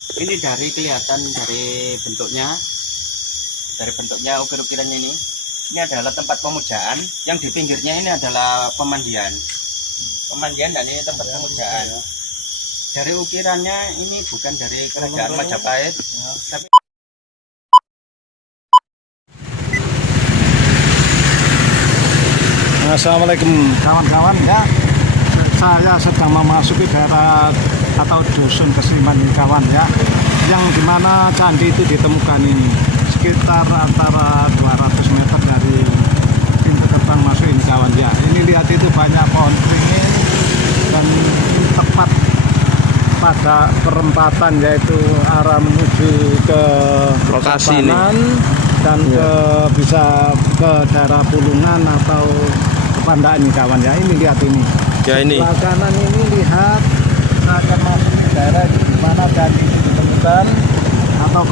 Ini dari kelihatan dari bentuknya, ukir-ukirannya ini adalah tempat pemujaan. Yang di pinggirnya ini adalah pemandian, dan ini tempat pemujaan. Dari ukirannya ini bukan dari kerajaan Majapahit, tapi Assalamualaikum kawan-kawan ya. Saya sedang memasuki daerah atau dusun Kesliman ini kawan ya, yang dimana candi itu ditemukan ini sekitar antara 200 meter dari pintu gerbang masuk ini kawan ya. Ini lihat itu banyak pohon beringin dan tepat pada perempatan, yaitu arah menuju ke lokasi ini dan bisa ke daerah Pulungan atau Pandaan nih kawan ya. Ini lihat ini ya, ini sebelah kanan ini lihat akan masuk ke daerah di mana candi itu ditemukan atau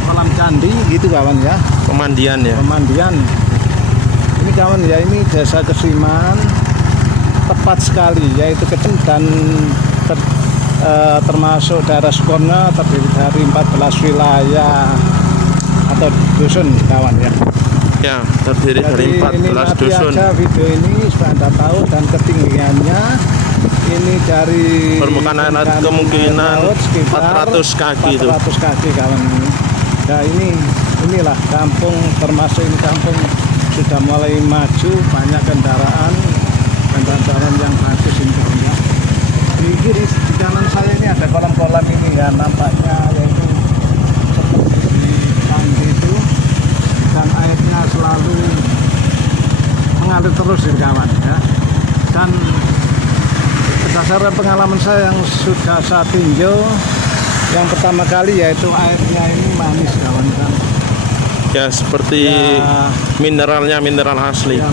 kolam candi gitu kawan ya, pemandian ya. pemandian ini kawan ya. Ini desa Kesliman tepat sekali, yaitu kecil dan termasuk daerah Sukono, terdiri dari 14 wilayah atau dusun kawan ya. Ya, terdiri dari 14 dusun. Aja video ini supaya Anda tahu, dan ketinggiannya ini dari permukaan air kemungkinan 400 kaki itu. 400 kaki kawan ini. Nah inilah kampung, termasuk ini kampung sudah mulai maju, banyak kendaraan yang bagus ini kawan ya. Di kiri di kanan saya ini ada kolam-kolam ini ya, nampaknya yaitu seperti candi itu, dan airnya selalu mengalir terus di kawan ya. Dan berdasarkan pengalaman saya yang sudah saya tinjau yang pertama kali, yaitu airnya ini manis kawan kan Ya, seperti ya, mineral asli. ya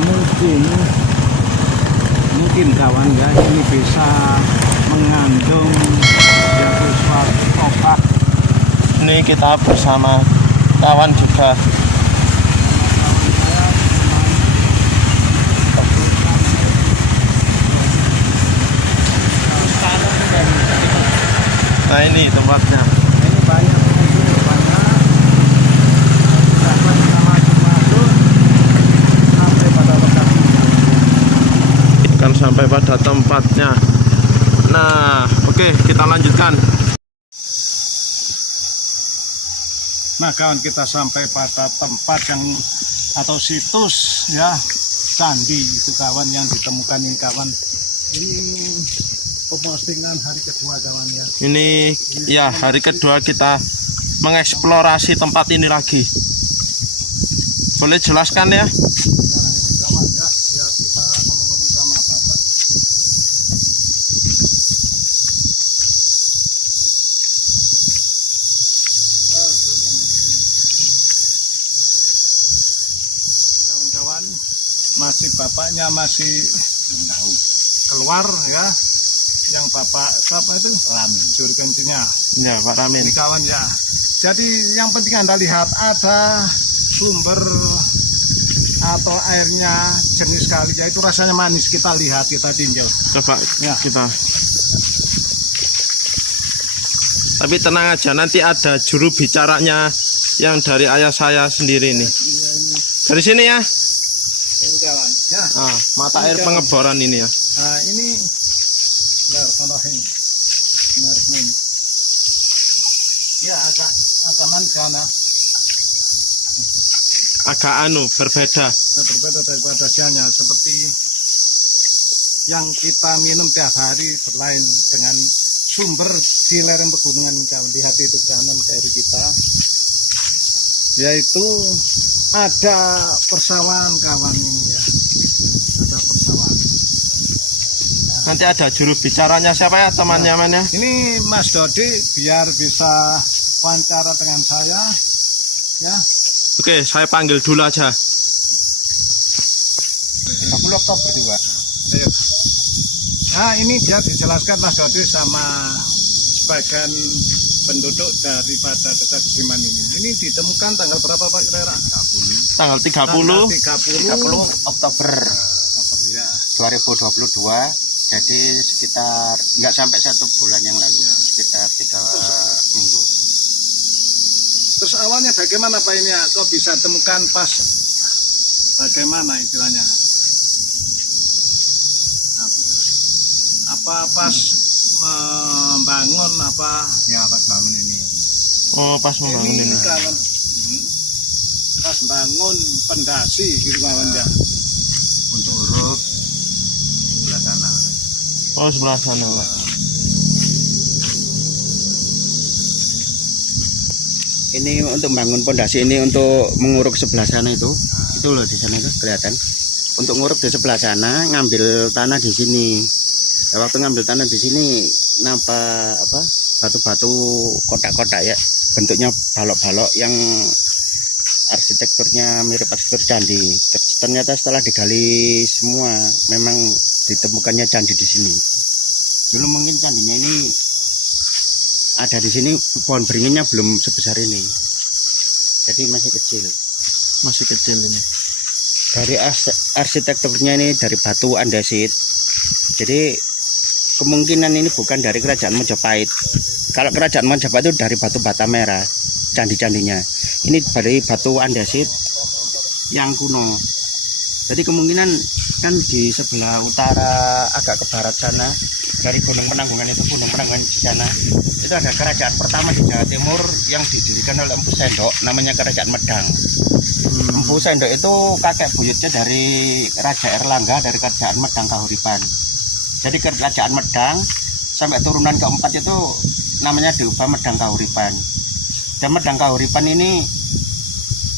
mungkin kawan ya, ini bisa mengandung ya suatu obat. Ini kita bersama kawan juga. Nah, ini tempatnya. Ini banyak pengunjung, banyak kita masuk sampai pada lokasi. Kan sampai pada tempatnya. Nah, oke, kita lanjutkan. Nah kawan, kita sampai pada tempat yang atau situs ya, candi itu kawan yang ditemukan ini kawan. Ini pepostingan hari kedua kawan ya. Ini ya hari kedua kita mengeksplorasi tempat ini lagi. Boleh jelaskan ya? Nah ini kawan ya, biar kita ngomong-ngomong sama bapak. Kawan-kawan, masih bapaknya masih keluar ya. Yang bapak siapa itu? Ramin. Jurgensinya. Ya, Pak Ramin. Ini kawan ya. Jadi yang penting Anda lihat ada sumber atau airnya jernih sekali, yaitu rasanya manis. Kita lihat, kita tinjau. Coba Ya. kita. Tapi tenang aja, nanti ada juru bicaranya yang dari ayah saya sendiri nih. Dari sini ya. Ini kawan. Ya. Mata air pengeboran ini ya. Nah ini ya agak sana Agak berbeda. berbeda daripada biasanya, seperti yang kita minum tiap hari, berlain dengan sumber di lereng pegunungan ini kawan. Lihat itu kanan kiri kita, yaitu ada persawahan kawan ini ya, ada persawahan. Nanti ada juru bicaranya siapa ya teman-temannya? Ini Mas Dodi, biar bisa wawancara dengan saya ya. Oke, saya panggil dulu aja. 30 Oktober juga. Nah ini dia dijelaskan Mas Dodi sama sebagian penduduk daripada desa Kesliman ini. Ini ditemukan tanggal berapa Pak kira-kira? Tanggal 30 30 Oktober ya. 2022 Jadi sekitar nggak sampai 1 bulan yang lalu, sekitar 3 minggu. Terus awalnya bagaimana Pak ini ya? Kok bisa temukan pas bagaimana istilahnya? Apa pas membangun apa? Ya pas bangun ini. Oh, pas membangun ini. Kawan. Pas bangun pendasi gitu kawan ya. Untuk urut sebelah sana. Oh, sebelah sana, Pak. Ini untuk bangun pondasi ini untuk menguruk sebelah sana itu loh di sana itu kelihatan. Untuk nguruk di sebelah sana, ngambil tanah di sini. Nah, waktu ngambil tanah di sini, nampak apa? Batu-batu kotak-kotak ya, bentuknya balok-balok yang arsitekturnya mirip arsitektur candi. Ternyata setelah digali semua, memang ditemukannya candi di sini. Dulu mungkin candinya ini ada di sini, pohon beringinnya belum sebesar ini, jadi masih kecil. Masih kecil ini. Dari arsitekturnya ini dari batu andesit, jadi kemungkinan ini bukan dari kerajaan Majapahit. Kalau kerajaan Majapahit itu dari batu bata merah, candi-candinya. Ini dari batu andesit yang kuno. Jadi kemungkinan kan di sebelah utara agak ke barat sana, dari Gunung Penanggungan itu, Gunung Penanggungan di sana itu ada kerajaan pertama di Jawa Timur yang didirikan oleh Empu Sendok, namanya Kerajaan Medang. Empu Sendok itu kakek buyutnya dari Raja Erlangga, dari Kerajaan Medang Kahuripan. Jadi Kerajaan Medang sampai turunan keempat itu namanya diubah Medang Kahuripan. Dan Medang Kahuripan ini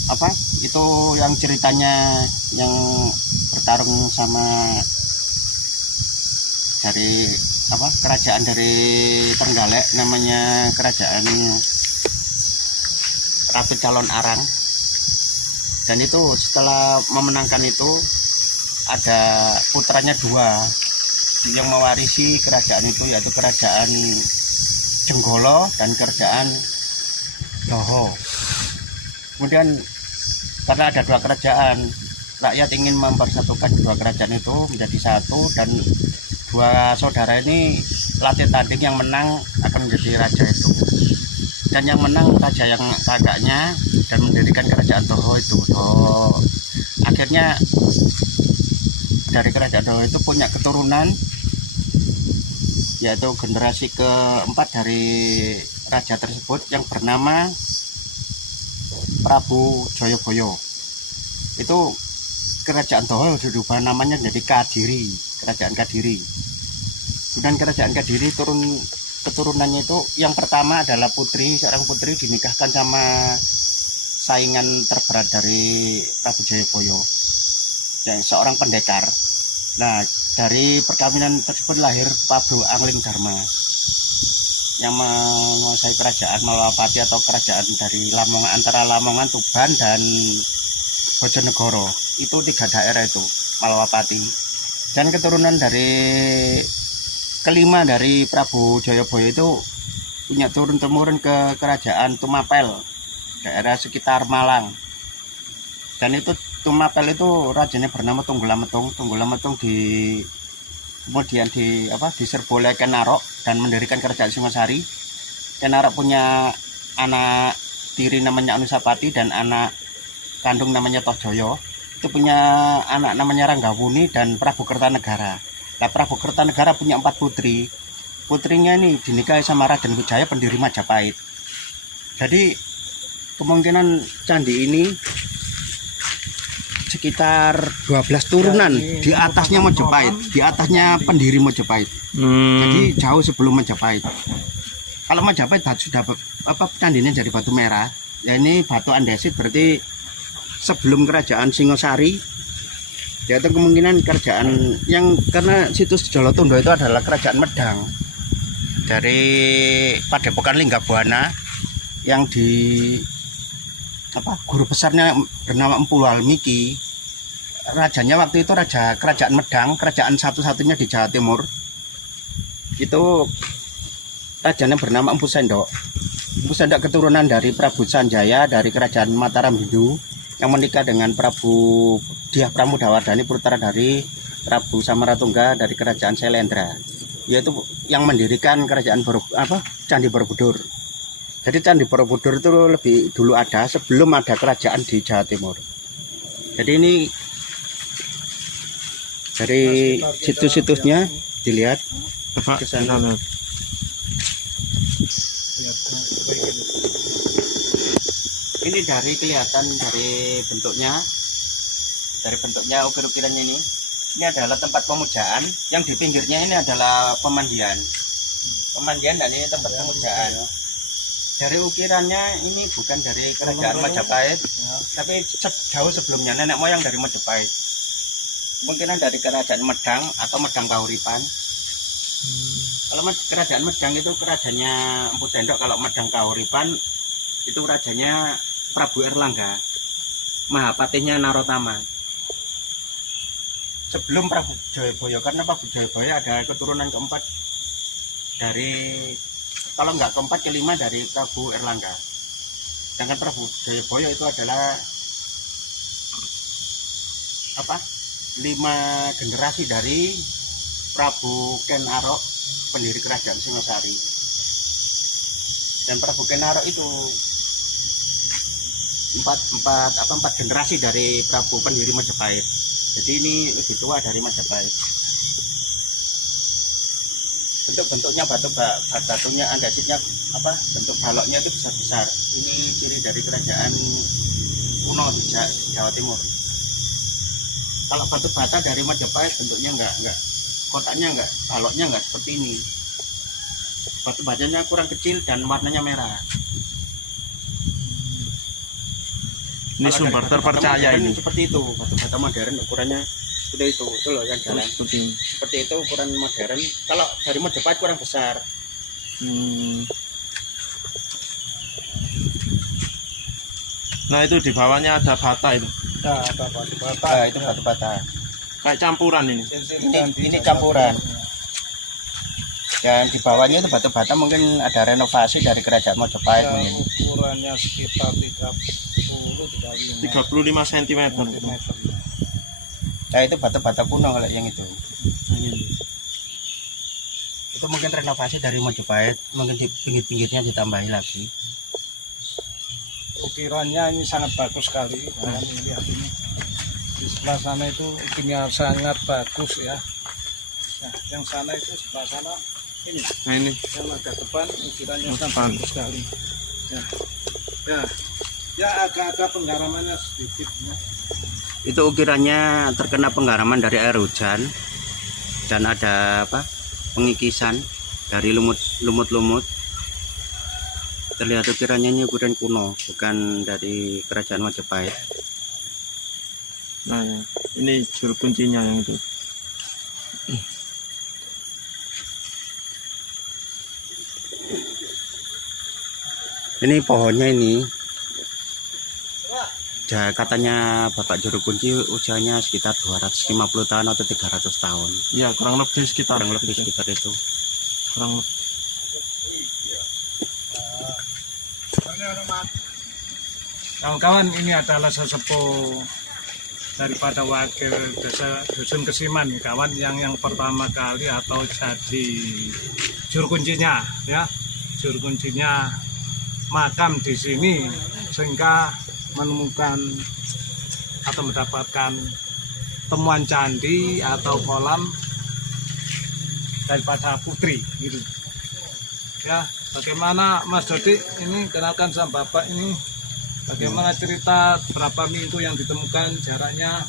apa? Itu yang ceritanya yang bertarung sama dari apa? Kerajaan dari Trenggalek, namanya Kerajaan Ratu Calon Arang. Dan itu setelah memenangkan itu ada putranya 2 yang mewarisi kerajaan itu, yaitu Kerajaan Jenggolo dan Kerajaan Doho. Kemudian karena ada 2 kerajaan, rakyat ingin mempersatukan 2 kerajaan itu menjadi satu, dan 2 saudara ini latih tanding, yang menang akan menjadi raja itu. Dan yang menang raja yang kakaknya, dan mendirikan Kerajaan Doho itu. Doho akhirnya dari Kerajaan Doho itu punya keturunan, yaitu generasi keempat dari raja tersebut yang bernama Prabu Joyoboyo. Itu Kerajaan Doho diubah namanya menjadi Kadiri, Kerajaan Kadiri. Kemudian Kerajaan Kadiri keturunannya itu yang pertama adalah seorang putri dinikahkan sama saingan terberat dari Prabu Joyoboyo, yang seorang pendekar. Nah, dari perkawinan tersebut lahir Prabu Angling Dharma yang menguasai kerajaan Malawapati atau kerajaan dari Lamongan, antara Lamongan, Tuban, dan Bojonegoro. Itu 3 daerah itu Malawapati. Dan keturunan dari kelima dari Prabu Joyoboyo itu punya turun-temurun ke kerajaan Tumapel, daerah sekitar Malang. Dan itu Tumapel itu rajanya bernama Tunggulametung. Tunggulametung kemudian diserbu oleh Ken Arok dan mendirikan kerajaan Singosari. Ken Arok punya anak tiri namanya Anusapati dan anak kandung namanya Tohjoyo. Itu punya anak namanya Ranggawuni dan Prabu Kertanegara. Nah, Prabu Kertanegara punya 4 putri. Putrinya ini dinikahi sama Raden Wijaya, pendiri Majapahit. Jadi kemungkinan candi ini sekitar 12 turunan, di atasnya Majapahit, di atasnya pendiri Majapahit. Jadi jauh sebelum Majapahit. Kalau Majapahit sudah candinya jadi batu merah, ya ini batu andesit, berarti sebelum kerajaan Singosari. Yaitu kemungkinan kerajaan yang, karena situs Jolotundo itu adalah Kerajaan Medang dari Padepokan Linggabuana, yang guru besarnya bernama Empu Walmiki. Rajanya waktu itu raja Kerajaan Medang, kerajaan satu-satunya di Jawa Timur. Itu rajanya bernama Empu Sendok. Empu Sendok keturunan dari Prabu Sanjaya dari Kerajaan Mataram Hindu, yang menikah dengan Prabu Dyah Pramodawardhani, putra dari Prabu Samaratungga dari Kerajaan Syailendra, yaitu yang mendirikan kerajaan Candi Borobudur. Jadi Candi Borobudur itu lebih dulu ada sebelum ada kerajaan di Jawa Timur. Jadi ini dari situs-situsnya dilihat Coba ke sana. kita lihat. Ini dari kelihatan dari bentuknya ukir-ukirannya ini. Ini adalah tempat pemujaan, yang di pinggirnya ini adalah pemandian. Dan ini tempat pemujaan. Dari ukirannya ini bukan dari kerajaan Majapahit, tapi jauh sebelumnya nenek moyang dari Majapahit. Kemungkinan dari kerajaan Medang atau Medang Kahuripan. Kalau kerajaan Medang itu kerajaannya Empu Sendok, kalau Medang Kahuripan itu rajanya Prabu Erlangga, Mahapatihnya Narotama. Sebelum Prabu Jayabaya, karena Prabu Jayabaya ada keturunan keempat dari, kalau nggak keempat kelima dari Prabu Erlangga. Sedangkan Prabu Jayabaya itu adalah 5 generasi dari Prabu Ken Arok, pendiri kerajaan Singosari. Dan Prabu Ken Arok itu empat generasi dari Prabu pendiri Majapahit. Jadi ini lebih tua dari Majapahit. Bentuk-bentuknya batunya andesitnya bentuk baloknya itu besar-besar. Ini ciri dari kerajaan kuno di Jawa Timur. Kalau batu bata dari Majapahit bentuknya enggak kotaknya baloknya enggak seperti ini. Batu batanya kurang kecil dan warnanya merah. Ini sumber terpercaya ini. Seperti itu, batu bata modern ukurannya seperti itu loh yang jalan. Seperti itu ukuran modern. Kalau dari Majapahit kurang besar. Nah itu di bawahnya ada bata itu. Nah, ada batu bata. Nah, itu batu bata. Kayak campuran ini. Ini campuran. Dan di bawahnya itu batu bata mungkin ada renovasi dari kerajaan Majapahit mungkin. Ukurannya sekitar 35 cm. Nah itu batu-bata kuno kalau yang itu. Itu mungkin renovasi dari Majapahit, mungkin di pinggir-pinggirnya ditambahi lagi. Ukirannya ini sangat bagus sekali. Lihat ini. Di sebelah sana itu ukirnya sangat bagus ya. Nah, yang sana itu sebelah sana ini. Nah ini. Yang agak depan ukirannya sangat bagus sekali. Ya agak-agak penggaramannya sedikit ya. Itu ukirannya terkena penggaraman dari air hujan dan ada pengikisan dari lumut-lumut. Terlihat ukirannya ini ukiran kuno, bukan dari kerajaan Majapahit. Nah ya. Ini juru kuncinya yang itu. Ini pohonnya ini. Katanya Bapak Juru Kunci usianya sekitar 250 tahun atau 300 tahun. Ya kurang lebih sekitar itu. Kurang lebih. Kawan-kawan, ini adalah sesepuh daripada wakil desa Dusun Kesiman, kawan, yang pertama kali atau jadi juru kuncinya ya. Juru kuncinya makam di sini sehingga menemukan atau mendapatkan temuan candi atau kolam daripada putri gitu ya. Bagaimana Mas Dodi ini, kenalkan sama Bapak ini, bagaimana cerita berapa minggu yang ditemukan, jaraknya?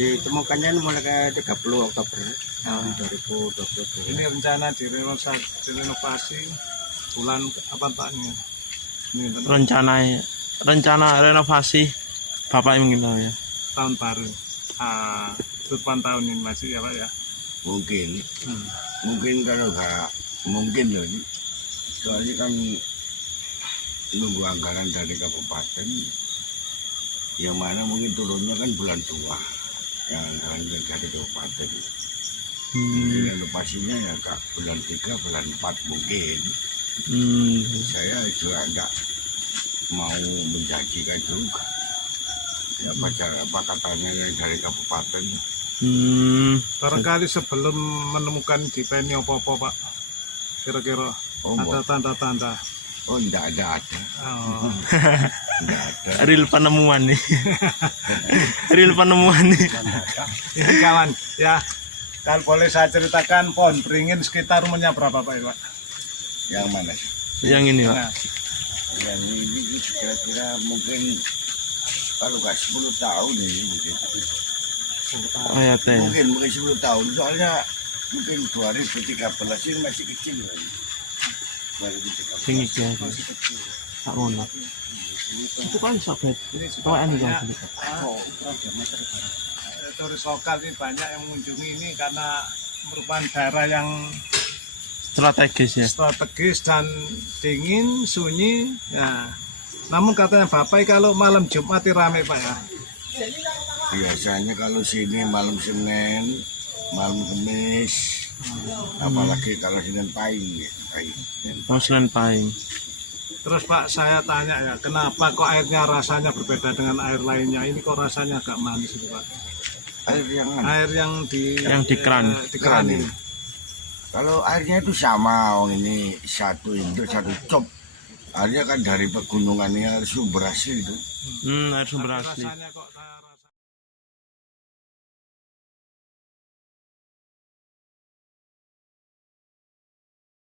Ditemukannya mulai ke 30 Oktober tahun 2022. Ini rencana direnovasi bulan apa Pak ini? Rencana renovasi Bapak yang tahu ya. Tahun baru. Depan tahun ini masih ya Pak ya. Mungkin kalau nggak mungkin loh ini, soalnya kan nunggu anggaran dari kabupaten, yang mana mungkin turunnya kan bulan 2 yang anggaran dari kabupaten. Jadi renovasinya ya kak bulan 3 bulan 4 mungkin. Saya juga nggak mau menjanjikan juga Ya apa katanya dari kabupaten. Barangkali sebelum menemukan Dipeni apa-apa Pak, kira-kira Oh, ada tanda-tanda. oh enggak ada. Oh. Enggak ada. Real penemuan nih. Real penemuan nih. Ini kawan, ya kalau boleh saya ceritakan pohon beringin sekitar umurnya berapa Pak? Pak? Yang mana? Yang ini Pak. Nah, Yang ini kira-kira mungkin kalau nggak 10 tahun ini mungkin. Ayatnya. Mungkin 10 tahun soalnya mungkin 2013 ini masih kecil. 2013. Sing iki aja. Tak ngono. Itu kan sobat. Kawan iki kan. turis lokal ini banyak yang mengunjungi ini karena merupakan daerah yang Strategis ya. strategis dan dingin, sunyi. Nah, namun katanya Bapak kalau malam Jumat ini rame Pak ya. Biasanya kalau sini malam Senin, malam Kamis, apalagi kalau Senin Pahing. Muslim Pahing. Terus Pak saya tanya ya, kenapa kok airnya rasanya berbeda dengan air lainnya? Ini kok rasanya agak manis ini Pak. Air yang mana? Air yang Yang di keran. Di keran ini. Kalau airnya itu sama, ini satu itu satu cop. Airnya kan dari pegunungannya sumber asli itu. Air sumber asli. Rasanya kok